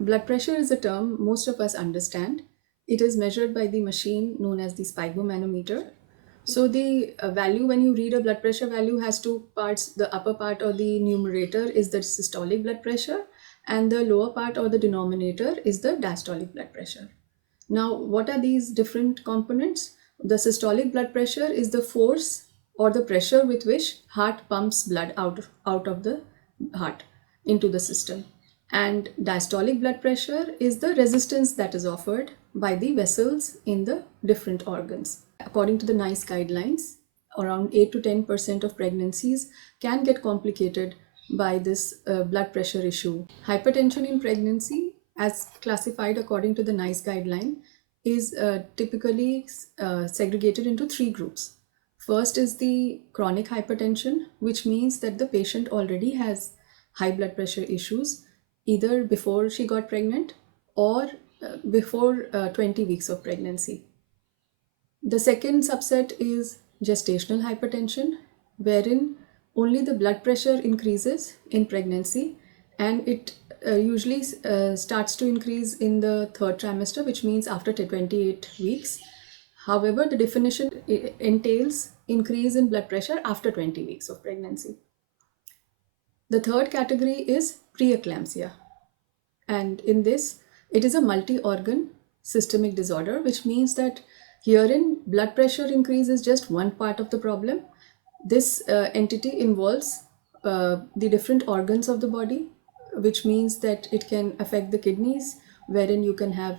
Blood pressure is a term most of us understand. It is measured by the machine known as the sphygmomanometer. So the value, when you read a blood pressure value, has two parts. The upper part or the numerator is the systolic blood pressure, and the lower part or the denominator is the diastolic blood pressure. Now, what are these different components? The systolic blood pressure is the force or the pressure with which heart pumps blood out of the heart into the system. And diastolic blood pressure is the resistance that is offered by the vessels in the different organs. According to the NICE guidelines, around 8 to 10% of pregnancies can get complicated by this blood pressure issue. Hypertension in pregnancy, as classified according to the NICE guideline, is typically segregated into three groups. First is the chronic hypertension, which means that the patient already has high blood pressure issues either before she got pregnant or before 20 weeks of pregnancy. The second subset is gestational hypertension, wherein only the blood pressure increases in pregnancy, and it usually starts to increase in the third trimester, which means after 28 weeks. However, the definition entails increase in blood pressure after 20 weeks of pregnancy. The third category is preeclampsia, and in this, it is a multi-organ systemic disorder, which means that herein blood pressure increase is just one part of the problem. This entity involves the different organs of the body, which means that it can affect the kidneys, wherein you can have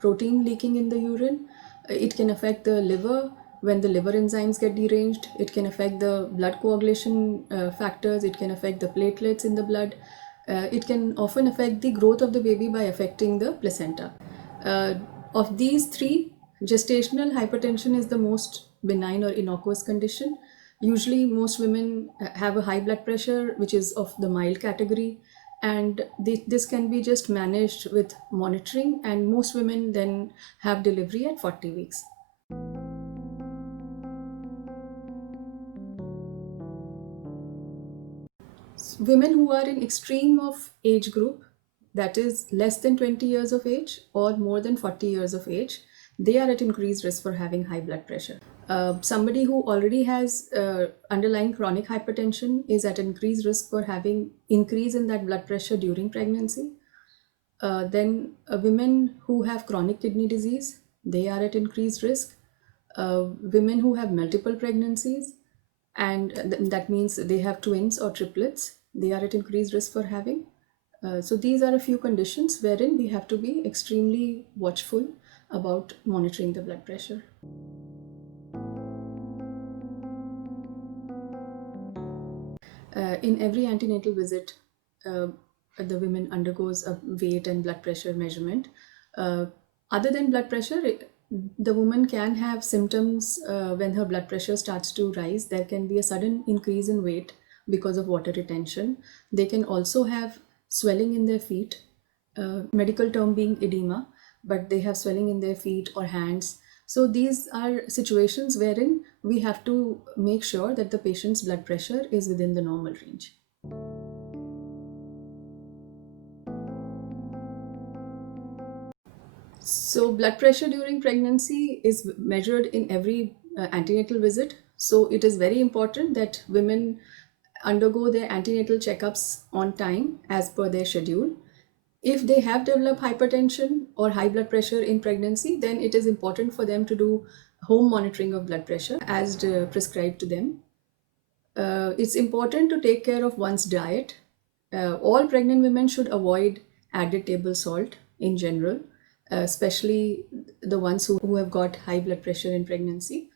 protein leaking in the urine. It can affect the liver when the liver enzymes get deranged. It can affect the blood coagulation factors. It can affect the platelets in the blood. It can often affect the growth of the baby by affecting the placenta. Of these three, gestational hypertension is the most benign or innocuous condition. Usually, most women have a high blood pressure, which is of the mild category, and this can be just managed with monitoring, and most women then have delivery at 40 weeks. Women who are in extreme of age group, that is less than 20 years of age or more than 40 years of age, they are at increased risk for having high blood pressure. Somebody who already has underlying chronic hypertension is at increased risk for having increase in that blood pressure during pregnancy. Then women who have chronic kidney disease, they are at increased risk. Women who have multiple pregnancies, and that means they have twins or triplets, they are at increased risk for having. So these are a few conditions wherein we have to be extremely watchful about monitoring the blood pressure. In every antenatal visit, the women undergoes a weight and blood pressure measurement. Other than blood pressure, the woman can have symptoms when her blood pressure starts to rise. There can be a sudden increase in weight because of water retention. They can also have swelling in their feet, medical term being edema, but they have swelling in their feet or hands. So these are situations wherein we have to make sure that the patient's blood pressure is within the normal range. So blood pressure during pregnancy is measured in every antenatal visit. So it is very important that women undergo their antenatal checkups on time as per their schedule. If they have developed hypertension or high blood pressure in pregnancy, then it is important for them to do home monitoring of blood pressure as prescribed to them. It's important to take care of one's diet. All pregnant women should avoid added table salt in general, especially the ones who have got high blood pressure in pregnancy.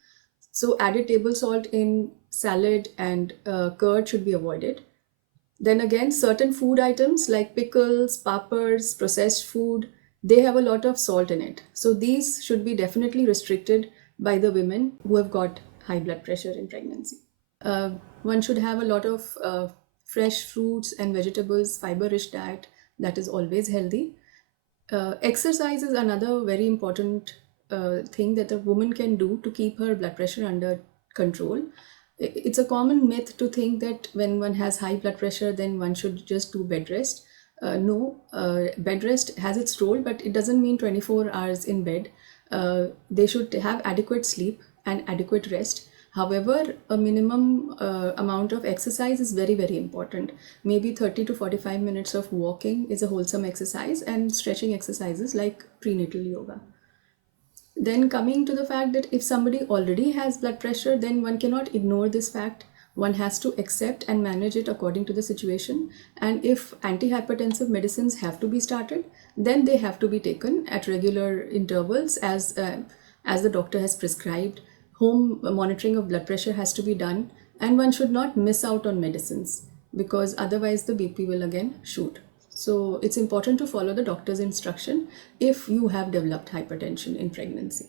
So added table salt in salad and curd should be avoided. Then again, certain food items like pickles, papads, processed food, they have a lot of salt in it. So these should be definitely restricted by the women who have got high blood pressure in pregnancy. One should have a lot of fresh fruits and vegetables, fiber-rich diet that is always healthy. Exercise is another very important thing that a woman can do to keep her blood pressure under control. It's a common myth to think that when one has high blood pressure, then one should just do bed rest. no, bed rest has its role, but it doesn't mean 24 hours in bed. They should have adequate sleep and adequate rest. However, a minimum amount of exercise is very, very important. Maybe 30 to 45 minutes of walking is a wholesome exercise, and stretching exercises like prenatal yoga. Then coming to the fact that if somebody already has blood pressure, then one cannot ignore this fact. One has to accept and manage it according to the situation. And if antihypertensive medicines have to be started, then they have to be taken at regular intervals as the doctor has prescribed. Home monitoring of blood pressure has to be done, and one should not miss out on medicines because otherwise the BP will again shoot. So it's important to follow the doctor's instruction if you have developed hypertension in pregnancy.